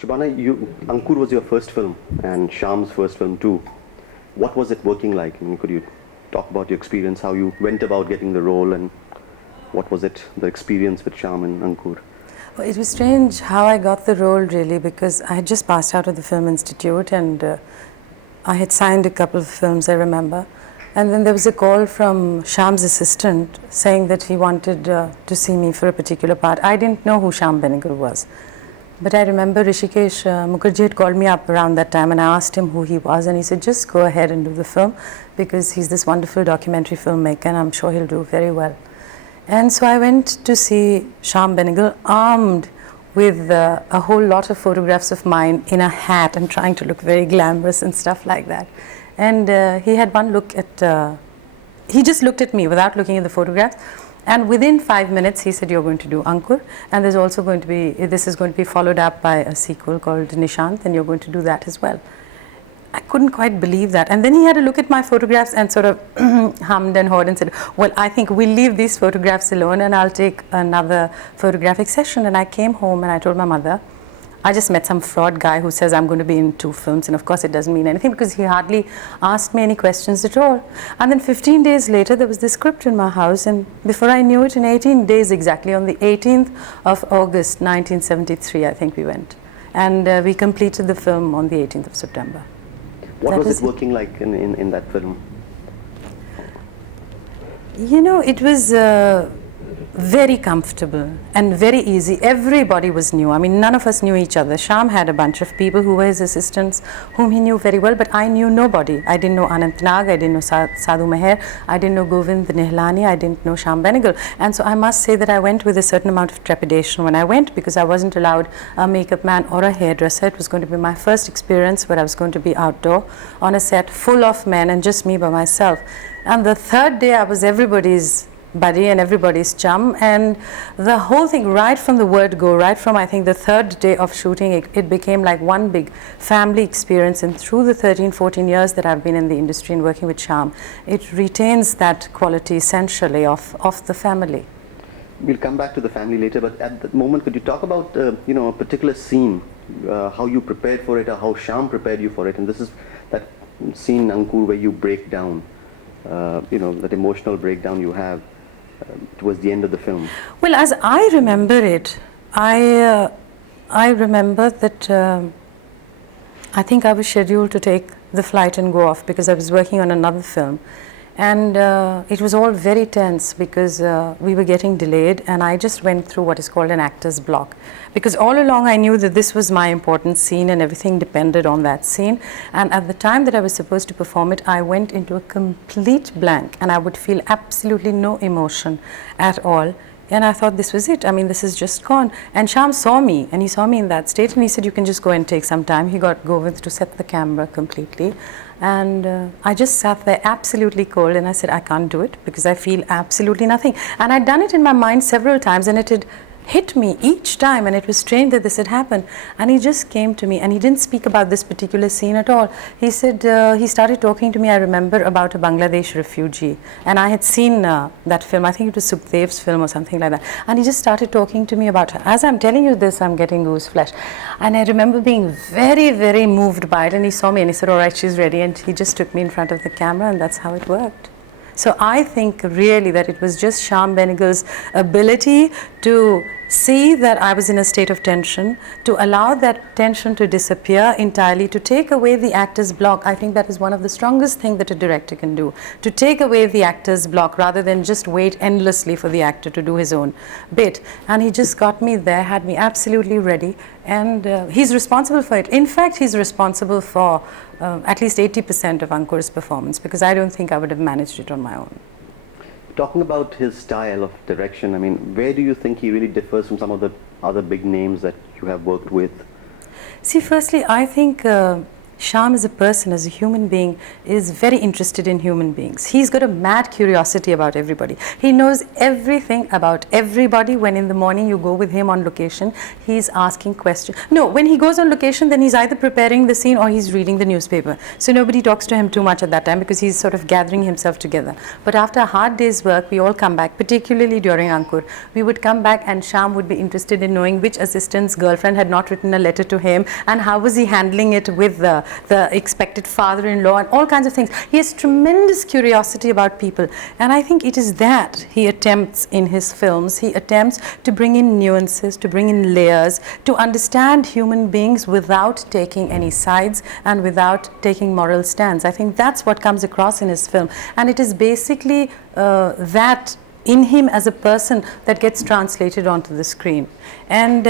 Shabana, Ankur was your first film and Shyam's first film too. What was it working like? I mean, could you talk about your experience, how you went about getting the role, and what was it, the experience with Shyam and Ankur? Well, it was strange how I got the role really, because I had just passed out of the Film Institute and I had signed a couple of films, I remember. And then there was a call from Shyam's assistant saying that he wanted to see me for a particular part. I didn't know who Shyam Benegal was. But I remember Rishikesh Mukherjee had called me up around that time and I asked him who he was, and he said, just go ahead and do the film because he's this wonderful documentary filmmaker and I'm sure he'll do very well. And so I went to see Shyam Benegal armed with a whole lot of photographs of mine in a hat and trying to look very glamorous and stuff like that. And he had one look at, he just looked at me without looking at the photographs. And within 5 minutes, he said, you're going to do Ankur. And there's also going to be, this is going to be followed up by a sequel called Nishant, and you're going to do that as well. I couldn't quite believe that. And then he had a look at my photographs and sort of hummed and hawed and said, well, I think we'll leave these photographs alone and I'll take another photographic session. And I came home and I told my mother, I just met some fraud guy who says I'm going to be in 2 films, and of course it doesn't mean anything because he hardly asked me any questions at all. And then 15 days later there was this script in my house, and before I knew it, in 18 days exactly, on the 18th of August 1973 I think we went, and we completed the film on the 18th of September. What was it working like in that film? You know, it was very comfortable and very easy. Everybody was new. I mean, none of us knew each other. Shyam had a bunch of people who were his assistants whom he knew very well, but I knew nobody. I didn't know Anant Nag, I didn't know Sadhu Meher, I didn't know Govind Nihlani, I didn't know Shyam Benegal. And so I must say that I went with a certain amount of trepidation when I went, because I wasn't allowed a makeup man or a hairdresser. It was going to be my first experience where I was going to be outdoor on a set full of men and just me by myself. And the third day I was everybody's buddy and everybody's chum, and the whole thing, right from the word go, right from I think the third day of shooting, it became like one big family experience. And through the 13-14 years that I've been in the industry and working with Shyam, it retains that quality essentially of the family. We'll come back to the family later, but at the moment could you talk about you know, a particular scene, how you prepared for it or how Shyam prepared you for it? And this is that scene, Ankur, where you break down, you know, that emotional breakdown you have towards the end of the film. Well, as I remember it, I remember that I think I was scheduled to take the flight and go off because I was working on another film. And it was all very tense because we were getting delayed, and I just went through what is called an actor's block. Because all along I knew that this was my important scene and everything depended on that scene. And at the time that I was supposed to perform it, I went into a complete blank and I would feel absolutely no emotion at all. And I thought this was it. I mean, this is just gone. And Shyam saw me, and he saw me in that state, and he said, you can just go and take some time. He got Govind to set the camera completely. And I just sat there absolutely cold, and I said, I can't do it because I feel absolutely nothing. And I'd done it in my mind several times, and it had hit me each time, and it was strange that this had happened. And he just came to me, and he didn't speak about this particular scene at all. He said, he started talking to me, I remember, about a Bangladesh refugee. And I had seen that film, I think it was Sukhdev's film or something like that. And he just started talking to me about her. As I'm telling you this, I'm getting goose flesh. And I remember being very, very moved by it. And he saw me and he said, all right, she's ready. And he just took me in front of the camera, and that's how it worked. So I think really that it was just Shyam Benegal's ability to see that I was in a state of tension, to allow that tension to disappear entirely, to take away the actor's block. I think that is one of the strongest things that a director can do, to take away the actor's block rather than just wait endlessly for the actor to do his own bit. And he just got me there, had me absolutely ready, and he's responsible for it. In fact, he's responsible for at least 80% of Ankur's performance, because I don't think I would have managed it on my own. Talking about his style of direction, I mean, where do you think he really differs from some of the other big names that you have worked with? See, firstly, I think Shyam as a person, as a human being, is very interested in human beings. He's got a mad curiosity about everybody. He knows everything about everybody. When in the morning you go with him on location, he's asking questions. No, when he goes on location, then he's either preparing the scene or he's reading the newspaper. So nobody talks to him too much at that time because he's sort of gathering himself together. But after a hard day's work, we all come back, particularly during Ankur. We would come back and Shyam would be interested in knowing which assistant's girlfriend had not written a letter to him and how was he handling it with the expected father-in-law and all kinds of things. He has tremendous curiosity about people, and I think it is that he attempts in his films. He attempts to bring in nuances, to bring in layers, to understand human beings without taking any sides and without taking moral stands. I think that's what comes across in his film, and it is basically that in him as a person that gets translated onto the screen. And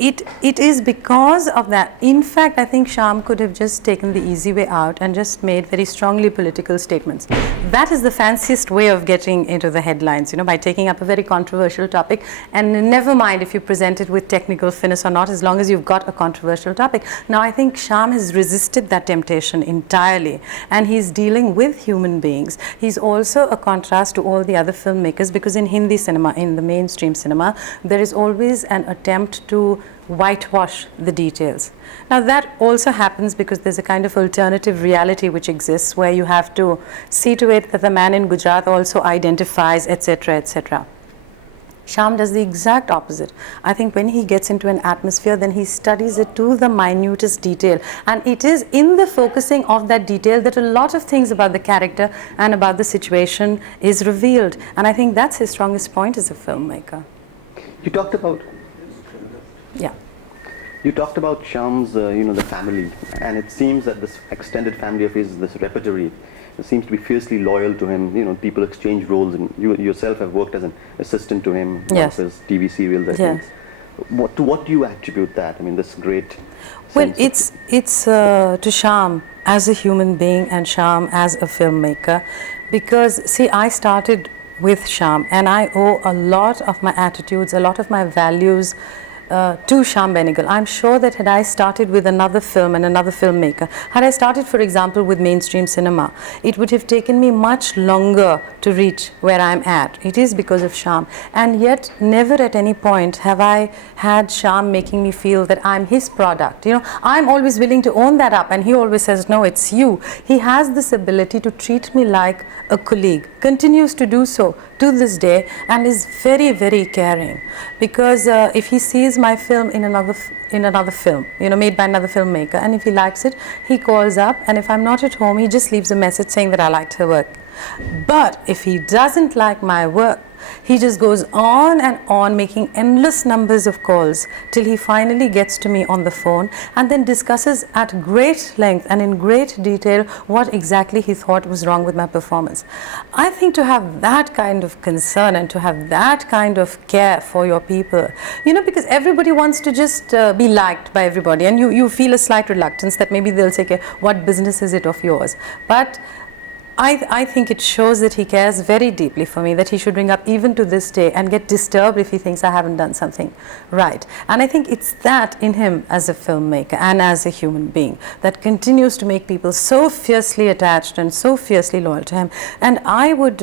it is because of that. In fact, I think Shyam could have just taken the easy way out and just made very strongly political statements. That is the fanciest way of getting into the headlines, by taking up a very controversial topic, and never mind if you present it with technical finesse or not, as long as you've got a controversial topic. Now, I think Shyam has resisted that temptation entirely, and he's dealing with human beings. He's also a contrast to all the other filmmakers, because in Hindi cinema, in the mainstream cinema, there is always an attempt to whitewash the details. Now that also happens because there's a kind of alternative reality which exists, where you have to see to it that the man in Gujarat also identifies, etc., etc. Shyam does the exact opposite. I think when he gets into an atmosphere, then he studies it to the minutest detail, and it is in the focusing of that detail that a lot of things about the character and about the situation is revealed, and I think that's his strongest point as a filmmaker. You talked about Yeah. You talked about Shyam's, the family, and it seems that this extended family of his, this repertory, seems to be fiercely loyal to him. People exchange roles, and you yourself have worked as an assistant to him, yes, of his TV serials, I think. To what do you attribute that? I mean, this great. Well, it's to Shyam as a human being and Shyam as a filmmaker, because see, I started with Shyam, and I owe a lot of my attitudes, a lot of my values to Shyam Benegal. I'm sure that had I started with another film and another filmmaker, had I started, for example, with mainstream cinema, it would have taken me much longer to reach where I'm at. It is because of Shyam, and yet never at any point have I had Shyam making me feel that I'm his product. I'm always willing to own that up, and he always says, no, it's you. He has this ability to treat me like a colleague, continues to do so to this day, and is very, very caring, because if he sees my film in another film, made by another filmmaker, and if he likes it, he calls up, and if I'm not at home, he just leaves a message saying that I liked her work. But if he doesn't like my work, he just goes on and on, making endless numbers of calls till he finally gets to me on the phone, and then discusses at great length and in great detail what exactly he thought was wrong with my performance. I think to have that kind of concern and to have that kind of care for your people, because everybody wants to just be liked by everybody, and you feel a slight reluctance that maybe they'll say, okay, what business is it of yours? But I think it shows that he cares very deeply for me, that he should ring up even to this day and get disturbed if he thinks I haven't done something right. And I think it's that in him as a filmmaker and as a human being that continues to make people so fiercely attached and so fiercely loyal to him. And I would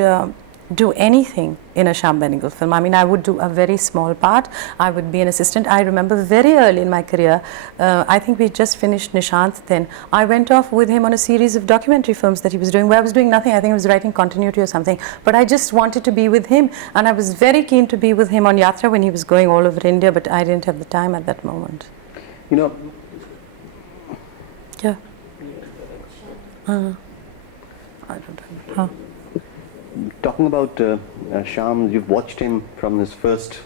do anything in a Shyam Benegal film. I mean, I would do a very small part. I would be an assistant. I remember very early in my career, I think we just finished Nishant then. I went off with him on a series of documentary films that he was doing, where I was doing nothing. I think I was writing continuity or something. But I just wanted to be with him, and I was very keen to be with him on Yatra when he was going all over India, but I didn't have the time at that moment. Yeah. I don't know. Talking about Shyam, you've watched him from his first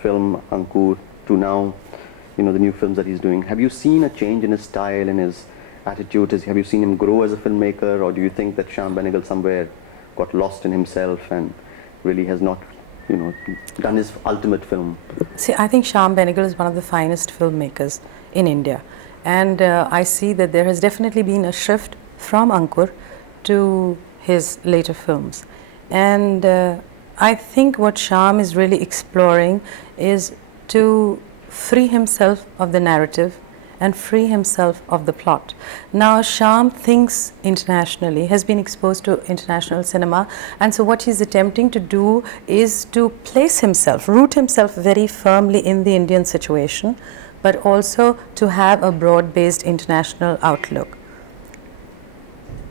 film, Ankur, to now, the new films that he's doing. Have you seen a change in his style and his attitude? Have you seen him grow as a filmmaker, or do you think that Shyam Benegal somewhere got lost in himself and really has not, done his ultimate film? See, I think Shyam Benegal is one of the finest filmmakers in India, and I see that there has definitely been a shift from Ankur to his later films. And I think what Shyam is really exploring is to free himself of the narrative and free himself of the plot. Now Shyam thinks internationally, has been exposed to international cinema, and so what he's attempting to do is to place himself, root himself very firmly in the Indian situation, but also to have a broad-based international outlook.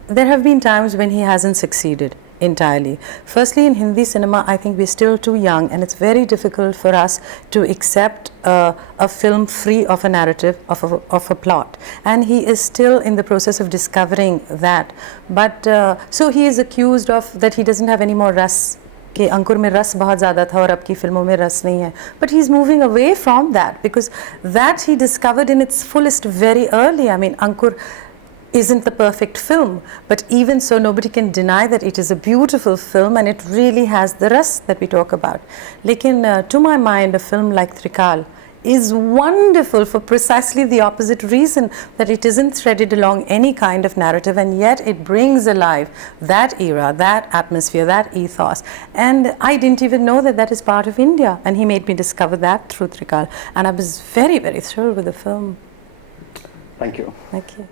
There have been times when he hasn't succeeded entirely. Firstly, in Hindi cinema, I think we're still too young, and it's very difficult for us to accept a film free of a narrative, of a plot. And he is still in the process of discovering that. But so he is accused of that he doesn't have any more ras. कि अंकुर में रस बहुत ज़्यादा था और अब की फिल्मों में रस नहीं है. But he's moving away from that, because that he discovered in its fullest very early. I mean, Ankur isn't the perfect film, but even so, nobody can deny that it is a beautiful film and it really has the ras that we talk about. Lekin, to my mind, a film like Trikal is wonderful for precisely the opposite reason, that it isn't threaded along any kind of narrative, and yet it brings alive that era, that atmosphere, that ethos. And I didn't even know that that is part of India, and he made me discover that through Trikal, and I was very, very thrilled with the film. Thank you. Thank you.